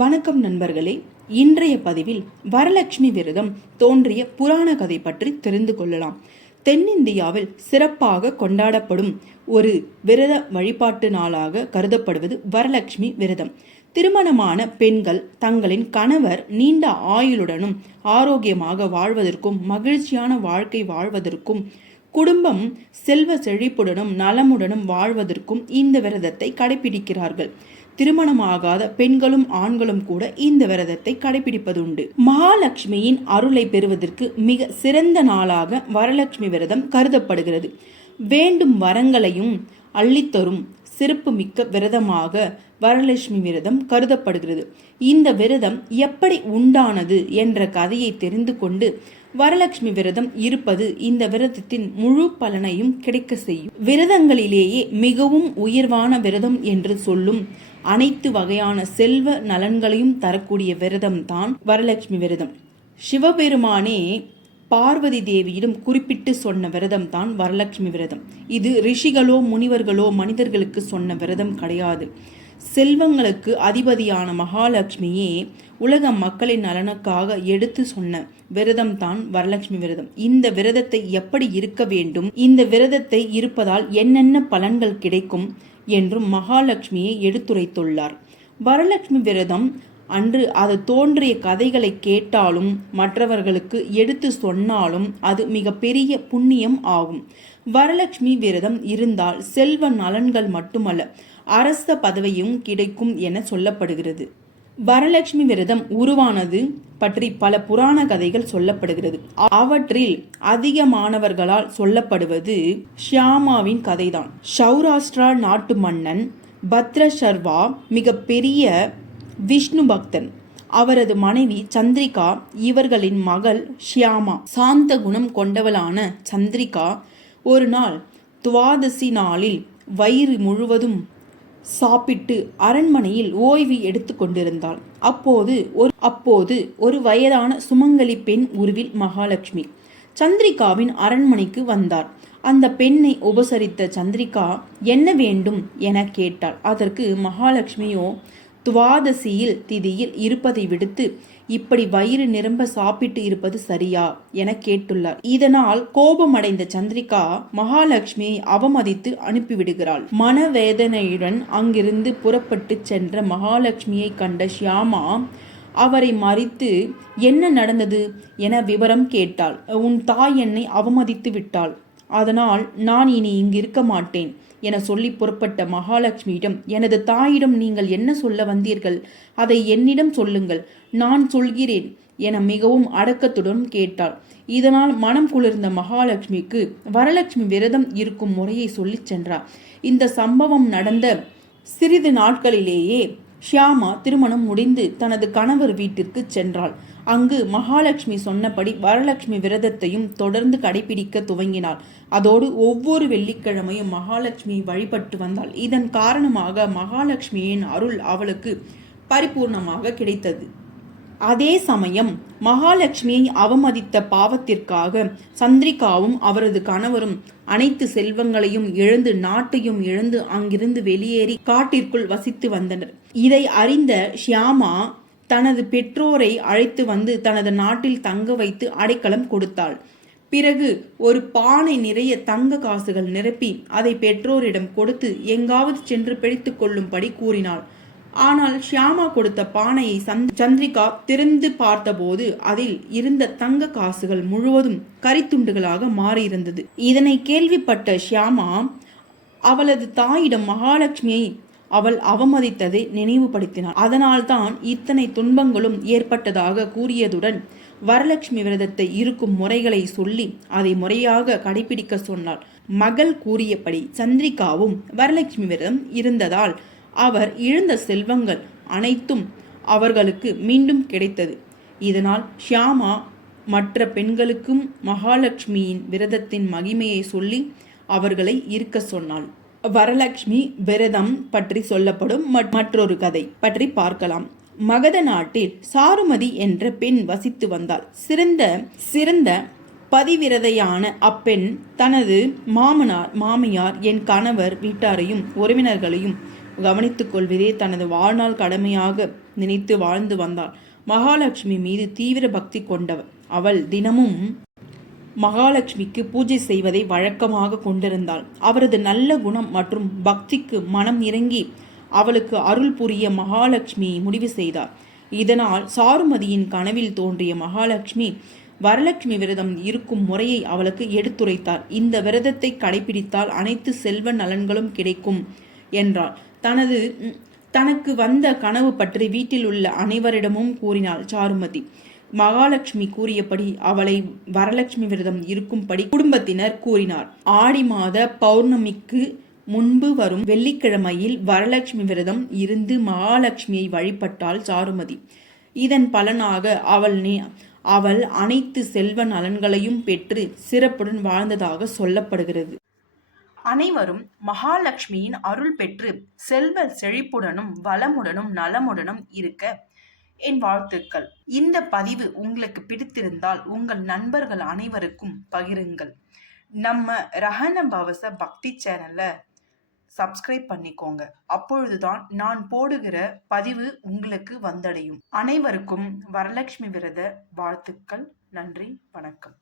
வணக்கம் நண்பர்களே. இன்றைய பதிவில் வரலட்சுமி விரதம் தோன்றிய புராண கதை பற்றி தெரிந்து கொள்ளலாம். தென்னிந்தியாவில் சிறப்பாக கொண்டாடப்படும் ஒரு விரத வழிபாட்டு நாளாக கருதப்படுவது வரலட்சுமி விரதம். திருமணமான பெண்கள் தங்களின் கணவர் நீண்ட ஆயுளுடனும் ஆரோக்கியமாக வாழ்வதற்கும் மகிழ்ச்சியான வாழ்க்கை வாழ்வதற்கும் குடும்பம் செல்வ செழிப்புடனும் நலமுடனும் வாழ்வதற்கும் இந்த விரதத்தை கடைபிடிக்கிறார்கள். திருமணமாகாத பெண்களும் ஆண்களும் கூட இந்த விரதத்தை கடைபிடிப்பதுண்டு. மகாலட்சுமியின் அருளை பெறுவதற்கு மிக சிறந்த நாளாக வரலட்சுமி விரதம் கருதப்படுகிறது. வேண்டும் வரங்களையும் அள்ளித்தரும் சிறப்பு மிக்க விரதமாக வரலட்சுமி விரதம் கருதப்படுகிறது. இந்த விரதம் எப்படி உண்டானது என்ற கதையை தெரிந்து கொண்டு வரலட்சுமி விரதம் இருப்பது இந்த விரதத்தின் முழு பலனையும் கிடைக்க செய்யும். விரதங்களிலேயே மிகவும் உயர்வான விரதம் என்று சொல்லும் அனைத்து வகையான செல்வ நலன்களையும் தரக்கூடிய விரதம் தான் வரலட்சுமி விரதம். சிவபெருமானே பார்வதி தேவியிடம் குறிப்பிட்டு சொன்ன விரதம் தான் வரலட்சுமி விரதம். இது ரிஷிகளோ முனிவர்களோ மனிதர்களுக்கு சொன்ன விரதம் கிடையாது. செல்வங்களுக்கு அதிபதியான மகாலட்சுமியே உலக மக்களின் நலனுக்காக எடுத்து சொன்ன விரதம் தான் வரலட்சுமி விரதம். இந்த விரதத்தை எப்படி இருக்க வேண்டும், இந்த விரதத்தை இருப்பதால் என்னென்ன பலன்கள் கிடைக்கும் என்றும் மகாலட்சுமியை எடுத்துரைத்துள்ளார். வரலட்சுமி விரதம் அன்று அது தோன்றிய கதைகளை கேட்டாலும் மற்றவர்களுக்கு எடுத்து சொன்னாலும் அது மிக பெரிய புண்ணியம் ஆகும். வரலட்சுமி விரதம் இருந்தால் செல்வ நலன்கள் மட்டுமல்ல, அரச பதவியும் கிடைக்கும் என சொல்லப்படுகிறது. வரலட்சுமி விரதம் உருவானது பற்றி பல புராண கதைகள் சொல்லப்படுகிறது. அவற்றில் அதிகமானவர்களால் சொல்லப்படுவது ஷியாமாவின் கதைதான். சௌராஷ்டிரா நாட்டு மன்னன் பத்ரசர்வா மிக பெரிய விஷ்ணு பக்தன். அவரது மனைவி சந்திரிகா, இவர்களின் மகள் ஷியாமா. சாந்த குணம் கொண்டவளான சந்திரிகா ஒரு நாள் துவாதசி நாளில் வயிறு முழுவதும் சாப்பிட்டு அரண்மனையில் ஓய்வு எடுத்து கொண்டிருந்தாள். அப்போது ஒரு வயதான சுமங்கலி பெண் உருவில் மகாலட்சுமி சந்திரிகாவின் அரண்மனைக்கு வந்தார். அந்த பெண்ணை உபசரித்த சந்திரிகா என்ன வேண்டும் என கேட்டாள். அதற்கு மகாலட்சுமியோ துவாதசியில் திதியில் இருப்பதை விடுத்து இப்படி வயிறு நிரம்ப சாப்பிட்டு இருப்பது சரியா என கேட்டுள்ளார். இதனால் கோபமடைந்த சந்திரிகா மகாலட்சுமியை அவமதித்து அனுப்பிவிடுகிறாள். மனவேதனையுடன் அங்கிருந்து புறப்பட்டு சென்ற மகாலட்சுமியை கண்ட ஷியாமா அவரை மறித்து என்ன நடந்தது என விவரம் கேட்டாள். உன் தாய் என்னை அவமதித்து விட்டாள், அதனால் நான் இனி இங்கு இருக்க மாட்டேன் என சொல்லி புறப்பட்ட மகாலட்சுமியிடம், எனது தாயிடம் நீங்கள் என்ன சொல்ல வந்தீர்கள், அதை என்னிடம் சொல்லுங்கள், நான் சொல்கிறேன் என மிகவும் அடக்கத்துடன் கேட்டாள். இதனால் மனம் குளிர்ந்த மகாலட்சுமிக்கு வரலட்சுமி விரதம் இருக்கும் முறையை சொல்லி சென்றார். இந்த சம்பவம் நடந்த சிறிது நாட்களிலேயே ஷியாமா திருமணம் முடிந்து தனது கணவர் வீட்டிற்கு சென்றாள். அங்கு மகாலட்சுமி சொன்னபடி வரலட்சுமி விரதத்தையும் தொடர்ந்து கடைபிடிக்க துவங்கினாள். அதோடு ஒவ்வொரு வெள்ளிக்கிழமையும் மகாலட்சுமியை வழிபட்டு வந்தாள். இதன் காரணமாக மகாலட்சுமியின் அருள் அவளுக்கு பரிபூர்ணமாக கிடைத்தது. அதே சமயம் மகாலட்சுமியை அவமதித்த பாவத்திற்காக சந்திரிகாவும் அவரது கணவரும் அனைத்து செல்வங்களையும் இழந்து நாட்டையும் இழந்து அங்கிருந்து வெளியேறி காட்டிற்குள் வசித்து வந்தனர். இதை அறிந்த ஷியாமா தனது பெற்றோரை அழைத்து வந்து தனது நாட்டில் தங்க வைத்து அடைக்கலம் கொடுத்தாள். பிறகு ஒரு பானை நிறைய தங்க காசுகள் நிரப்பி அதை பெற்றோரிடம் கொடுத்து எங்காவது சென்று பிடித்து கொள்ளும்படி கூறினாள். ஆனால் ஷியாமா கொடுத்த பானையை சந்திரிகா திறந்து பார்த்தபோது அதில் இருந்த தங்க காசுகள் முழுவதும் கரித்துண்டுகளாக மாறியிருந்தது. இதனை கேள்விப்பட்ட ஷியாமா அவளது தாயிடம் மகாலட்சுமியை அவள் அவமதித்ததை நினைவுபடுத்தினாள். அதனால்தான் இத்தனை துன்பங்களும் ஏற்பட்டதாக கூறியதுடன் வரலட்சுமி விரதத்தை இருக்கும் முறைகளை சொல்லி அதை முறையாக கடைபிடிக்க சொன்னாள். மகள் கூறியபடி சந்திரிகாவும் வரலட்சுமி விரதம் இருந்ததால் அவர் இழந்த செல்வங்கள் அனைத்தும் அவர்களுக்கு மீண்டும் கிடைத்தது. இதனால் ஷியாமா மற்ற பெண்களுக்கும் மகாலட்சுமியின் விரதத்தின் மகிமையை சொல்லி அவர்களை இருக்க சொன்னாள். வரலட்சுமி விரதம் பற்றி சொல்லப்படும் மற்றொரு கதை பற்றி பார்க்கலாம். மகத நாட்டில் சாருமதி என்ற பெண் வசித்து வந்தாள். சிறந்த பதிவிரதையான அப்பெண் தனது மாமனார் மாமியார் என் கணவர் வீட்டாரையும் உறவினர்களையும் கவனித்துக் கொள்வதே தனது வாழ்நாள் கடமையாக நினைத்து வாழ்ந்து வந்தாள். மகாலட்சுமி மீது தீவிர பக்தி கொண்டவள் அவள் தினமும் மகாலட்சுமிக்கு பூஜை செய்வதை வழக்கமாக கொண்டிருந்தாள். அவரது நல்ல குணம் மற்றும் பக்திக்கு மனம் இறங்கி அவளுக்கு அருள் புரிய மகாலட்சுமி முடிவு செய்தார். இதனால் சாருமதியின் கனவில் தோன்றிய மகாலட்சுமி வரலட்சுமி விரதம் இருக்கும் முறையை அவளுக்கு எடுத்துரைத்தார். இந்த விரதத்தை கடைபிடித்தால் அனைத்து செல்வ நலன்களும் கிடைக்கும் என்றாள். தனக்கு வந்த கனவு பற்றி வீட்டில் உள்ள அனைவரிடமும் கூறினாள் சாருமதி. மகாலட்சுமி கூறியபடி அவளை வரலட்சுமி விரதம் இருக்கும்படி குடும்பத்தினர் கூறினார். ஆடி மாத பௌர்ணமிக்கு முன்பு வரும் வெள்ளிக்கிழமையில் வரலட்சுமி விரதம் இருந்து மகாலட்சுமியை வழிபட்டாள் சாருமதி. இதன் பலனாக அவள் அனைத்து செல்வ நலன்களையும் பெற்று சிறப்புடன் வாழ்ந்ததாக சொல்லப்படுகிறது. அனைவரும் மகாலட்சுமியின் அருள் பெற்று செல்வ செழிப்புடனும் வளமுடனும் நலமுடனும் இருக்க என் வாழ்த்துக்கள். இந்த பதிவு உங்களுக்கு பிடித்திருந்தால் உங்கள் நண்பர்கள் அனைவருக்கும் பகிருங்கள். நம்ம ரஹன பவச பக்தி சேனலை சப்ஸ்கிரைப் பண்ணிக்கோங்க. அப்பொழுதுதான் நான் போடுகிற பதிவு உங்களுக்கு வந்தடையும். அனைவருக்கும் வரலட்சுமி விரத வாழ்த்துக்கள். நன்றி, வணக்கம்.